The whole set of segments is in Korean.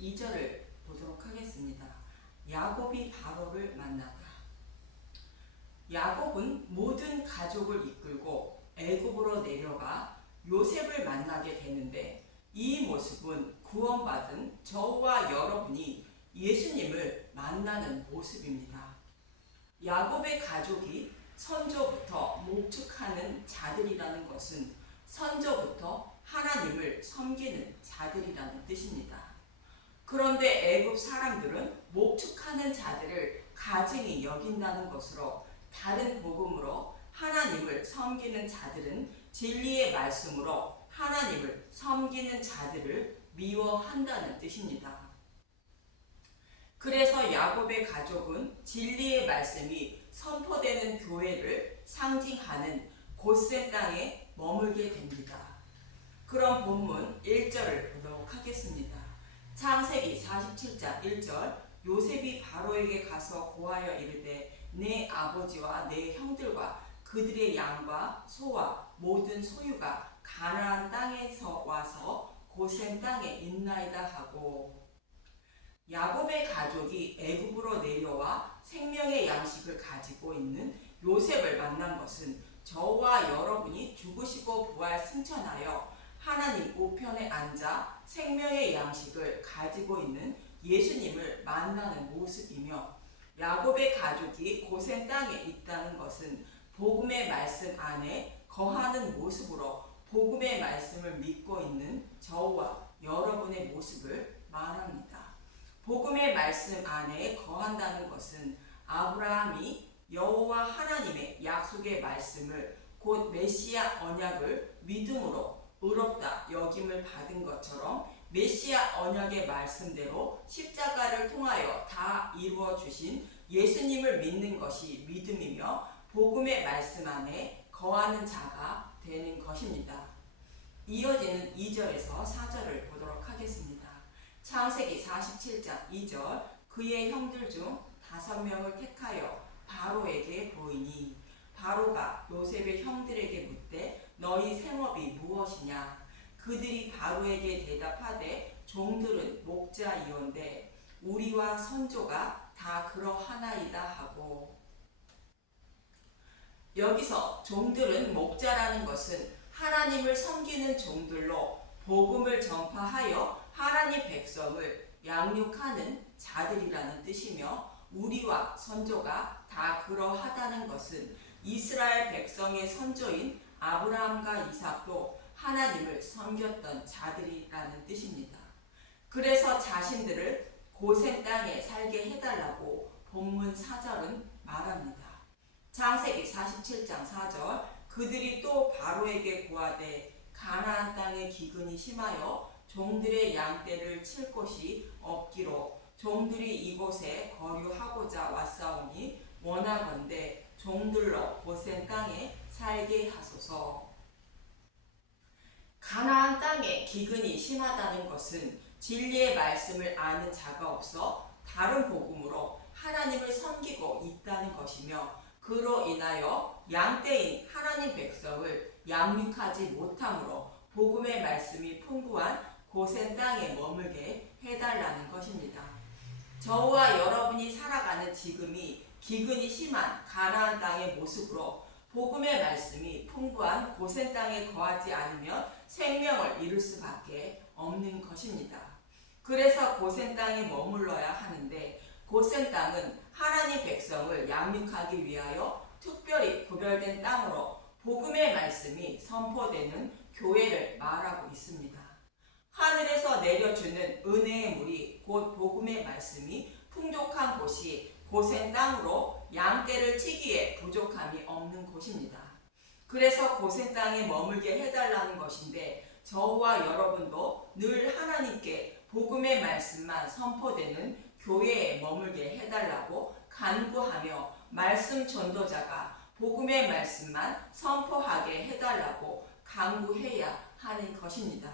2절을 보도록 하겠습니다. 야곱이 바로를 만나다. 야곱은 모든 가족을 이끌고 애굽으로 내려가 요셉을 만나게 되는데, 이 모습은 구원받은 저와 여러분이 예수님을 만나는 모습입니다. 야곱의 가족이 선조부터 목축하는 자들이라는 것은 선조부터 하나님을 섬기는 자들이라는 뜻입니다. 그런데 애굽 사람들은 목축하는 자들을 가증히 여긴다는 것으로, 다른 복음으로 하나님을 섬기는 자들은 진리의 말씀으로 하나님을 섬기는 자들을 미워한다는 뜻입니다. 그래서 야곱의 가족은 진리의 말씀이 선포되는 교회를 상징하는 고센 땅에 머물게 됩니다. 그럼 본문 1절을 보도록 하겠습니다. 창세기 47장 1절, 요셉이 바로에게 가서 고하여 이르되 내 아버지와 내 형들과 그들의 양과 소와 모든 소유가 가나안 땅에서 와서 고센 땅에 있나이다 하고, 야곱의 가족이 애굽으로 내려와 생명의 양식을 가지고 있는 요셉을 만난 것은 저와 여러분이 죽으시고 부활 승천하여 하나님 우편에 앉아 생명의 양식을 가지고 있는 예수님을 만나는 모습이며, 야곱의 가족이 고센 땅에 있다는 것은 복음의 말씀 안에 거하는 모습으로 복음의 말씀을 믿고 있는 저와 여러분의 모습을 말합니다. 복음의 말씀 안에 거한다는 것은 아브라함이 여호와 하나님의 약속의 말씀을, 곧 메시아 언약을 믿음으로 의롭다 여김을 받은 것처럼 메시아 언약의 말씀대로 십자가를 통하여 다 이루어 주신 예수님을 믿는 것이 믿음이며 복음의 말씀 안에 거하는 자가 되는 것입니다. 이어지는 2절에서 4절을 보도록 하겠습니다. 창세기 47장 2절, 그의 형들 중 5명을 택하여 바로에게 보이니 바로가 요셉의 형들에게 묻되 너희 생업이 무엇이냐? 그들이 바로에게 대답하되 종들은 목자이온데 우리와 선조가 다 그러하나이다 하고, 여기서 종들은 목자라는 것은 하나님을 섬기는 종들로 복음을 전파하여 하나님 백성을 양육하는 자들이라는 뜻이며, 우리와 선조가 다 그러하다는 것은 이스라엘 백성의 선조인 아브라함과 이삭도 하나님을 섬겼던 자들이라는 뜻입니다. 그래서 자신들을 고센 땅에 살게 해달라고 본문 4절은 말합니다. 창세기 47장 4절, 그들이 또 바로에게 고하되 가나안 땅의 기근이 심하여 종들의 양떼를 칠 곳이 없기로 종들이 이곳에 거류하고자 왔사오니 원하건대 종들로 고센 땅에 살게 하소서. 가나안 땅에 기근이 심하다는 것은 진리의 말씀을 아는 자가 없어 다른 복음으로 하나님을 섬기고 있다는 것이며, 그로 인하여 양떼인 하나님 백성을 양육하지 못함으로 복음의 말씀이 풍부한 고센 땅에 머물게 해달라는 것입니다. 저와 여러분이 살아가는 지금이 기근이 심한 가나안 땅의 모습으로 복음의 말씀이 풍부한 고센 땅에 거하지 않으면 생명을 잃을 수밖에 없는 것입니다. 그래서 고센 땅에 머물러야 하는데, 고센 땅은 하나님 백성을 양육하기 위하여 특별히 구별된 땅으로 복음의 말씀이 선포되는 교회를 말하고 있습니다. 하늘에서 내려주는 은혜의 물이, 곧 복음의 말씀이 풍족한 곳이 고센 땅으로 양떼를 치기에 부족함이 없는 곳입니다. 그래서 고센 땅에 머물게 해달라는 것인데, 저와 여러분도 늘 하나님께 복음의 말씀만 선포되는 교회에 머물게 해달라고 간구하며 말씀 전도자가 복음의 말씀만 선포하게 해달라고 간구해야 하는 것입니다.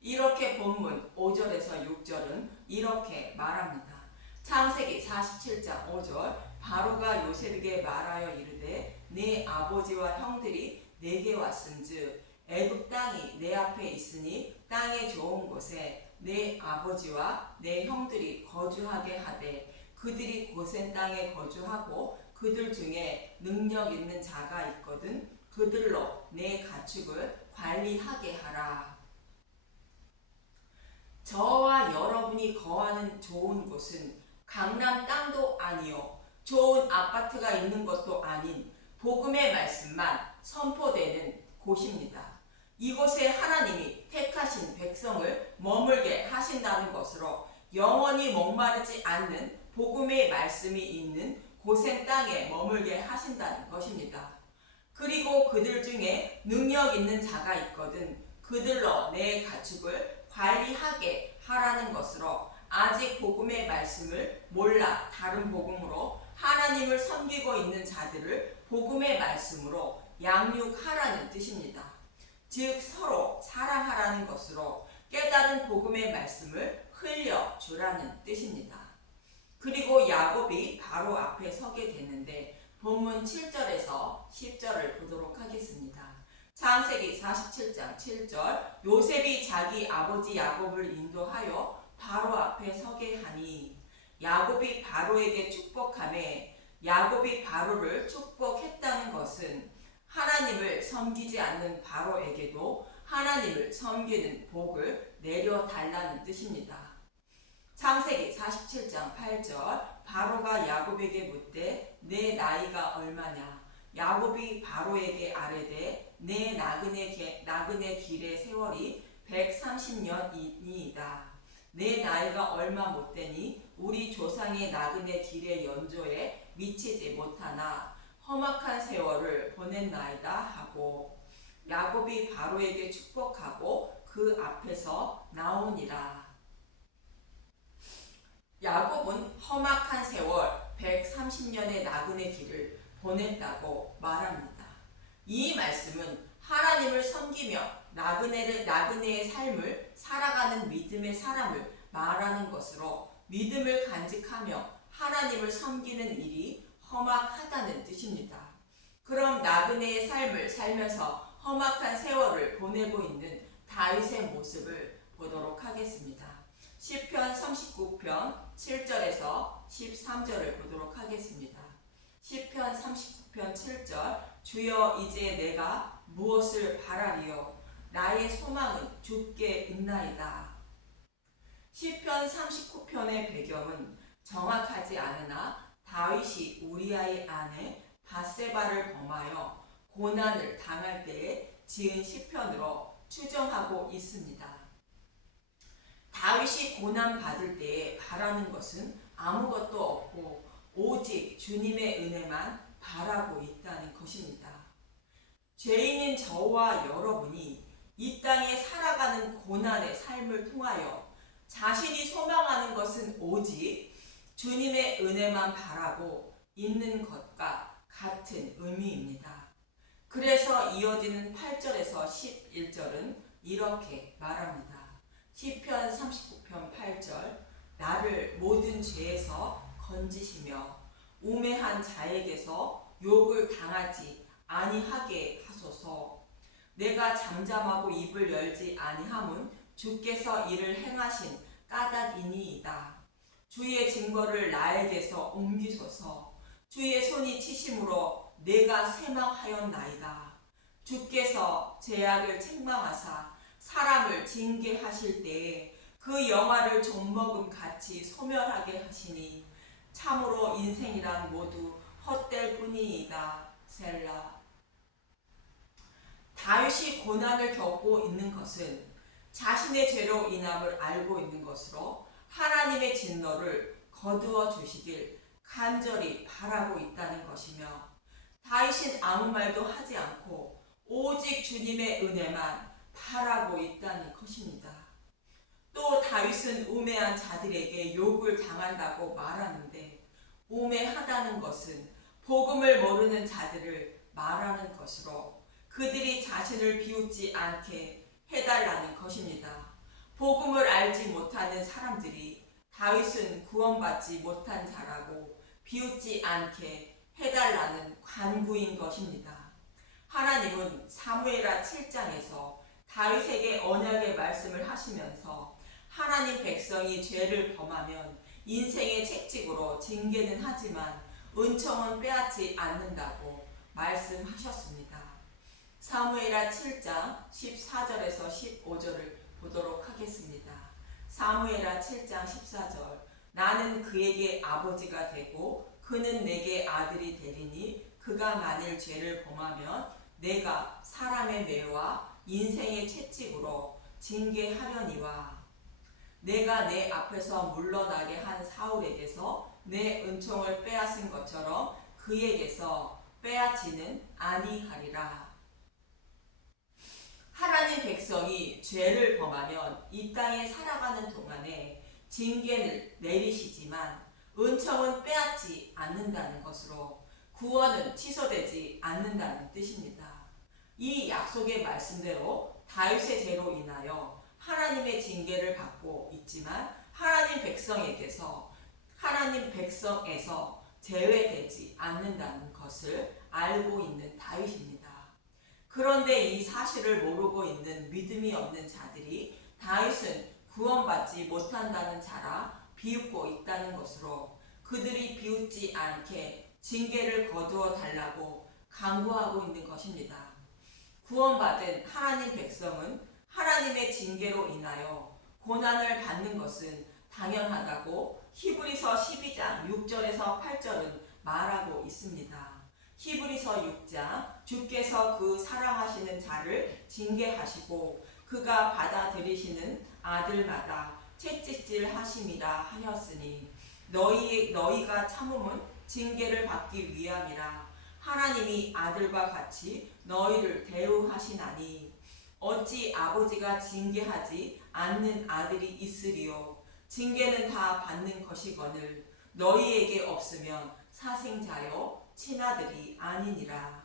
이렇게 본문 5절에서 6절은 이렇게 말합니다. 창세기 47장 5절, 바로가 요셉에게 말하여 이르되 네 아버지와 형들이 내게 왔은즉 애굽 땅이 내 앞에 있으니 땅의 좋은 곳에 내 아버지와 내 형들이 거주하게 하되 그들이 고센 땅에 거주하고 그들 중에 능력 있는 자가 있거든 그들로 내 가축을 관리하게 하라. 저와 여러분이 거하는 좋은 곳은 강남 땅도 아니요 좋은 아파트가 있는 것도 아닌 복음의 말씀만 선포되는 곳입니다. 이곳에 하나님이 택하신 백성을 머물게 하신다는 것으로 영원히 목마르지 않는 복음의 말씀이 있는 고센 땅에 머물게 하신다는 것입니다. 그리고 그들 중에 능력 있는 자가 있거든 그들로 내 가축을 관리하게 하라는 것으로 아직 복음의 말씀을 몰라 다른 복음으로 하나님을 섬기고 있는 자들을 복음의 말씀으로 양육하라는 뜻입니다. 즉 서로 사랑하라는 것으로 깨달은 복음의 말씀을 흘려주라는 뜻입니다. 그리고 야곱이 바로 앞에 서게 되는데 본문 7절에서 10절을 보도록 하겠습니다. 창세기 47장 7절 요셉이 자기 아버지 야곱을 인도하여 바로 앞에 서게 하니 야곱이 바로에게 축복하매 야곱이 바로를 축복했다는 것은 하나님을 섬기지 않는 바로에게도 하나님을 섬기는 복을 내려달라는 뜻입니다. 창세기 47장 8절 바로가 야곱에게 묻되 내 나이가 얼마냐 야곱이 바로에게 아뢰되 내 나그네 길의 세월이 130년이니이다. 내 나이가 얼마 못되니 우리 조상의 나그네 길의 연조에 미치지 못하나 험악한 세월을 보냈나이다 하고 야곱이 바로에게 축복하고 그 앞에서 나오니라. 야곱은 험악한 세월 130년의 나그네 길을 보냈다고 말합니다. 이 말씀은 하나님을 섬기며 나그네의 삶을 살아가는 믿음의 사람을 말하는 것으로 믿음을 간직하며 하나님을 섬기는 일이 험악하다는 뜻입니다. 그럼 나그네의 삶을 살면서 험악한 세월을 보내고 있는 다윗의 모습을 보도록 하겠습니다. 시편 39편 7절에서 13절을 보도록 하겠습니다. 시편 39편 7절 주여 이제 내가 무엇을 바라리요 나의 소망은 주께 있나이다. 시편 39편의 배경은 정확하지 않으나 다윗이 우리아의 아내 밧세바를 범하여 고난을 당할 때에 지은 시편으로 추정하고 있습니다. 다윗이 고난 받을 때에 바라는 것은 아무것도 없고 오직 주님의 은혜만 바라고 있다는 것입니다. 죄인인 저와 여러분이 이 땅에 살아가는 고난의 삶을 통하여 자신이 소망하는 것은 오직 주님의 은혜만 바라고 있는 것과 같은 의미입니다. 그래서 이어지는 8절에서 11절은 이렇게 말합니다. 시편 39편 8절 나를 모든 죄에서 건지시며 우매한 자에게서 욕을 당하지 아니하게 하소서. 내가 잠잠하고 입을 열지 아니함은 주께서 이를 행하신 까닭이니이다. 주의 증거를 나에게서 옮기소서. 주의 손이 치심으로 내가 쇠망하였나이다. 주께서 죄악을 책망하사 사람을 징계하실 때에 그 영화를 좀먹음 같이 소멸하게 하시니 참으로 인생이란 모두 헛될 뿐이이다. 셀라. 다윗이 고난을 겪고 있는 것은 자신의 죄로 인함을 알고 있는 것으로 하나님의 진노를 거두어 주시길 간절히 바라고 있다는 것이며 다윗은 아무 말도 하지 않고 오직 주님의 은혜만 바라고 있다는 것입니다. 또 다윗은 우매한 자들에게 욕을 당한다고 말하는데 우매하다는 것은 복음을 모르는 자들을 말하는 것으로 그들이 자신을 비웃지 않게 해달라는 것입니다. 복음을 알지 못하는 사람들이 다윗은 구원받지 못한 자라고 비웃지 않게 해달라는 간구인 것입니다. 하나님은 사무엘하 7장에서 다윗에게 언약의 말씀을 하시면서 하나님 백성이 죄를 범하면 인생의 책찍으로 징계는 하지만 은총은 빼앗지 않는다고 말씀하셨습니다. 사무엘하 7장 14절에서 15절을 보도록 하겠습니다. 사무엘하 7장 14절. 나는 그에게 아버지가 되고 그는 내게 아들이 되리니 그가 만일 죄를 범하면 내가 사람의 뇌와 인생의 채찍으로 징계하려니와 내가 내 앞에서 물러나게 한 사울에게서 내 은총을 빼앗은 것처럼 그에게서 빼앗지는 아니하리라. 하나님 백성이 죄를 범하면 이 땅에 살아가는 동안에 징계를 내리시지만 은총은 빼앗지 않는다는 것으로 구원은 취소되지 않는다는 뜻입니다. 이 약속의 말씀대로 다윗의 죄로 인하여 하나님의 징계를 받고 있지만 하나님 백성에서 제외되지 않는다는 것을 알고 있는 다윗입니다. 그런데 이 사실을 모르고 있는 믿음이 없는 자들이 다윗은 구원받지 못한다는 자라 비웃고 있다는 것으로 그들이 비웃지 않게 징계를 거두어 달라고 강구하고 있는 것입니다. 구원받은 하나님 백성은 하나님의 징계로 인하여 고난을 받는 것은 당연하다고 히브리서 12장 6절에서 8절은 말하고 있습니다. 히브리서 6장 주께서 그 사랑하시는 자를 징계하시고 그가 받아들이시는 아들마다 채찍질 하심이라 하였으니 너희가 참음은 징계를 받기 위함이라. 하나님이 아들과 같이 너희를 대우하시나니 어찌 아버지가 징계하지 않는 아들이 있으리요. 징계는 다 받는 것이거늘 너희에게 없으면 사생자여 친아들이 아니니라.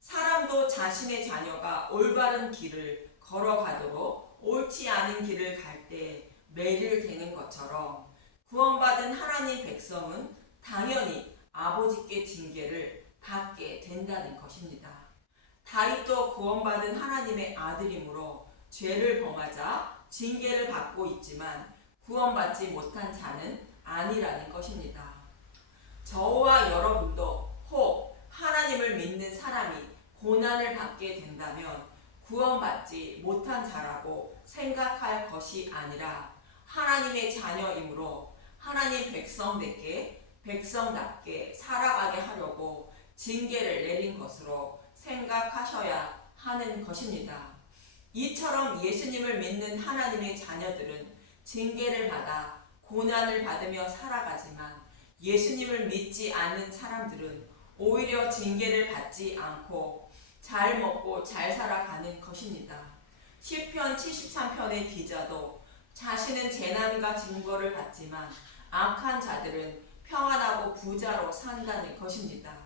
사람도 자신의 자녀가 올바른 길을 걸어가도록 옳지 않은 길을 갈 때 매를 대는 것처럼 구원받은 하나님 백성은 당연히 아버지께 징계를 받게 된다는 것입니다. 다윗도 구원받은 하나님의 아들이므로 죄를 범하자 징계를 받고 있지만 구원받지 못한 자는 아니라는 것입니다. 저와 여러분도 혹 하나님을 믿는 사람이 고난을 받게 된다면 구원받지 못한 자라고 생각할 것이 아니라 하나님의 자녀이므로 하나님 백성답게 살아가게 하려고 징계를 내린 것으로 생각하셔야 하는 것입니다. 이처럼 예수님을 믿는 하나님의 자녀들은 징계를 받아 고난을 받으며 살아가지만 예수님을 믿지 않는 사람들은 오히려 징계를 받지 않고 잘 먹고 잘 살아가는 것입니다. 시편 73편의 기자도 자신은 재난과 징벌을 받지만 악한 자들은 평안하고 부자로 산다는 것입니다.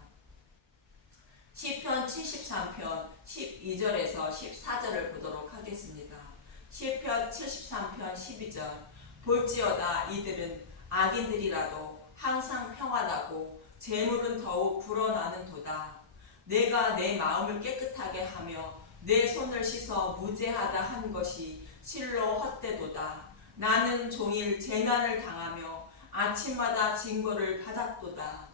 시편 73편 12절에서 14절을 보도록 하겠습니다. 시편 73편 12절. 볼지어다 이들은 악인들이라도 항상 평안하고 재물은 더욱 불어나는도다. 내가 내 마음을 깨끗하게 하며 내 손을 씻어 무죄하다 한 것이 실로 헛되도다. 나는 종일 재난을 당하며 아침마다 징벌을 받았도다.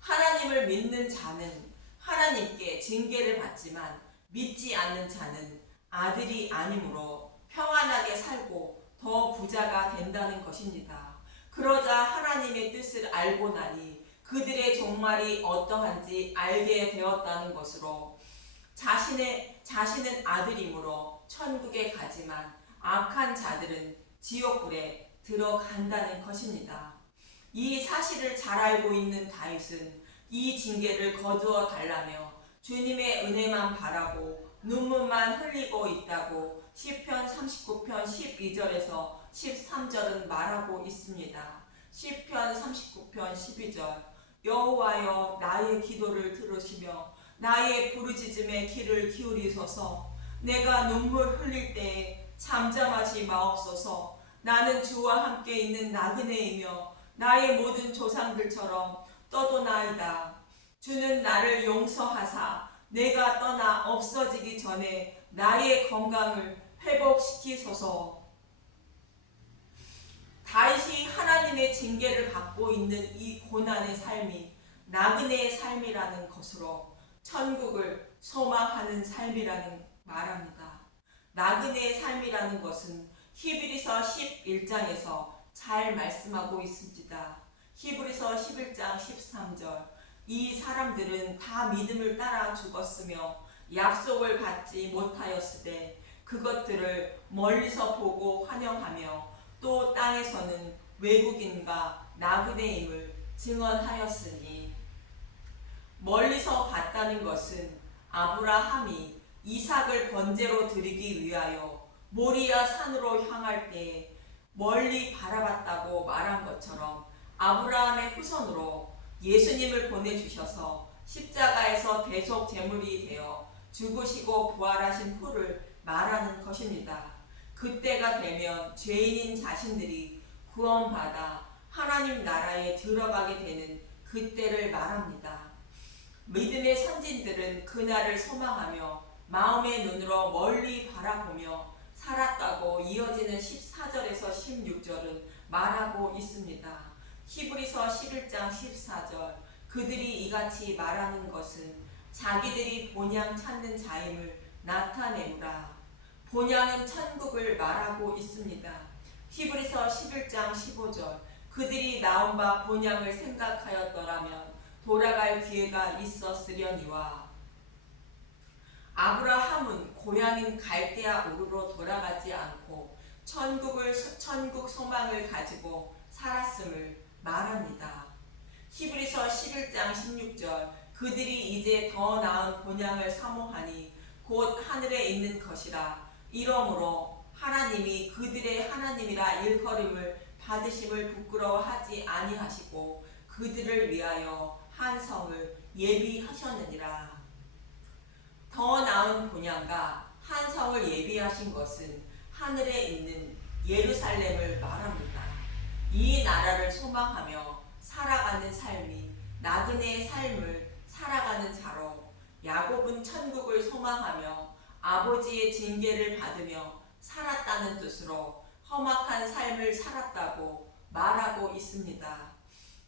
하나님을 믿는 자는 하나님께 징계를 받지만 믿지 않는 자는 아들이 아니므로 평안하게 살고 더 부자가 된다는 것입니다. 그러자 하나님의 뜻을 알고 나니 그들의 종말이 어떠한지 알게 되었다는 것으로 자신은 아들이므로 천국에 가지만 악한 자들은 지옥불에 들어간다는 것입니다. 이 사실을 잘 알고 있는 다윗은 이 징계를 거두어 달라며 주님의 은혜만 바라고 눈물만 흘리고 있다고 시편 39편 12절에서 13절은 말하고 있습니다. 시편 39편 12절. 여호와여 나의 기도를 들으시며 나의 부르짖음에 귀를 기울이소서. 내가 눈물 흘릴 때에 잠잠하지 마옵소서. 나는 주와 함께 있는 나그네이며 나의 모든 조상들처럼 떠도나이다. 주는 나를 용서하사 내가 떠나 없어지기 전에 나의 건강을 회복시키소서. 징계를 받고 있는 이 고난의 삶이 나그네의 삶이라는 것으로 천국을 소망하는 삶이라는 말합니다. 나그네의 삶이라는 것은 히브리서 11장에서 잘 말씀하고 있습니다. 히브리서 11장 13절 이 사람들은 다 믿음을 따라 죽었으며 약속을 받지 못하였으되 그것들을 멀리서 보고 환영하며 또 땅에서는 외국인과 나그네임을 증언하였으니 멀리서 봤다는 것은 아브라함이 이삭을 번제로 드리기 위하여 모리아 산으로 향할 때 멀리 바라봤다고 말한 것처럼 아브라함의 후손으로 예수님을 보내주셔서 십자가에서 대속 제물이 되어 죽으시고 부활하신 후를 말하는 것입니다. 그때가 되면 죄인인 자신들이 구원받아 하나님 나라에 들어가게 되는 그때를 말합니다. 믿음의 선진들은 그날을 소망하며 마음의 눈으로 멀리 바라보며 살았다고 이어지는 14절에서 16절은 말하고 있습니다. 히브리서 11장 14절 그들이 이같이 말하는 것은 자기들이 본향 찾는 자임을 나타내노라. 본향은 천국을 말하고 있습니다. 히브리서 11장 15절 그들이 나온 바 본향을 생각하였더라면 돌아갈 기회가 있었으려니와. 아브라함은 고향인 갈대아 우르로 돌아가지 않고 천국 소망을 가지고 살았음을 말합니다. 히브리서 11장 16절 그들이 이제 더 나은 본향을 사모하니 곧 하늘에 있는 것이라. 이러므로 하나님이 그들의 하나님이라 일컬음을 받으심을 부끄러워하지 아니하시고 그들을 위하여 한 성을 예비하셨느니라. 더 나은 본향과 한 성을 예비하신 것은 하늘에 있는 예루살렘을 말합니다. 이 나라를 소망하며 살아가는 삶이 나그네의 삶을 살아가는 자로 야곱은 천국을 소망하며 아버지의 징계를 받으며 살았다는 뜻으로 험악한 삶을 살았다고 말하고 있습니다.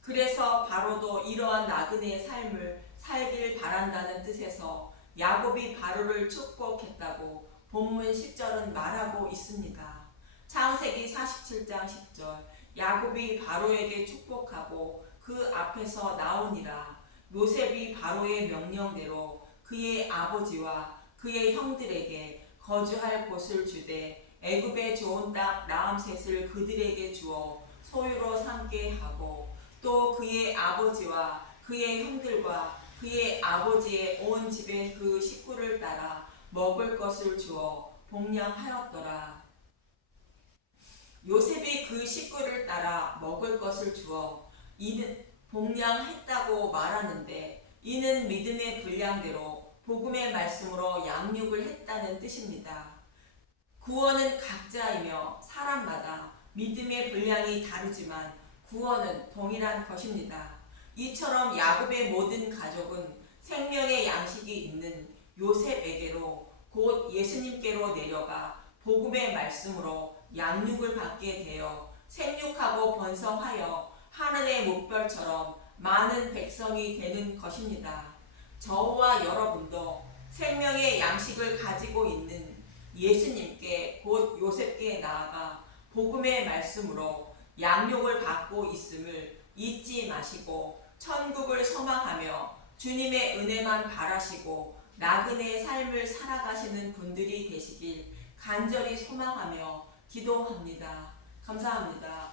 그래서 바로도 이러한 나그네의 삶을 살길 바란다는 뜻에서 야곱이 바로를 축복했다고 본문 10절은 말하고 있습니다. 창세기 47장 10절 야곱이 바로에게 축복하고 그 앞에서 나오니라. 요셉이 바로의 명령대로 그의 아버지와 그의 형들에게 거주할 곳을 주되 애굽의 좋은 땅 라암셋을 그들에게 주어 소유로 삼게 하고 또 그의 아버지와 그의 형들과 그의 아버지의 온 집의 그 식구를 따라 먹을 것을 주어 복량하였더라. 요셉이 그 식구를 따라 먹을 것을 주어 이는 복량했다고 말하는데 이는 믿음의 분량대로 복음의 말씀으로 양육을 했다는 뜻입니다. 구원은 각자이며 사람마다 믿음의 분량이 다르지만 구원은 동일한 것입니다. 이처럼 야곱의 모든 가족은 생명의 양식이 있는 요셉에게로 곧 예수님께로 내려가 복음의 말씀으로 양육을 받게 되어 생육하고 번성하여 하늘의 목별처럼 많은 백성이 되는 것입니다. 저와 여러분도 생명의 양식을 가지고 있는 예수님께 곧 요셉께 나아가 복음의 말씀으로 양육을 받고 있음을 잊지 마시고 천국을 소망하며 주님의 은혜만 바라시고 나그네의 삶을 살아가시는 분들이 되시길 간절히 소망하며 기도합니다. 감사합니다.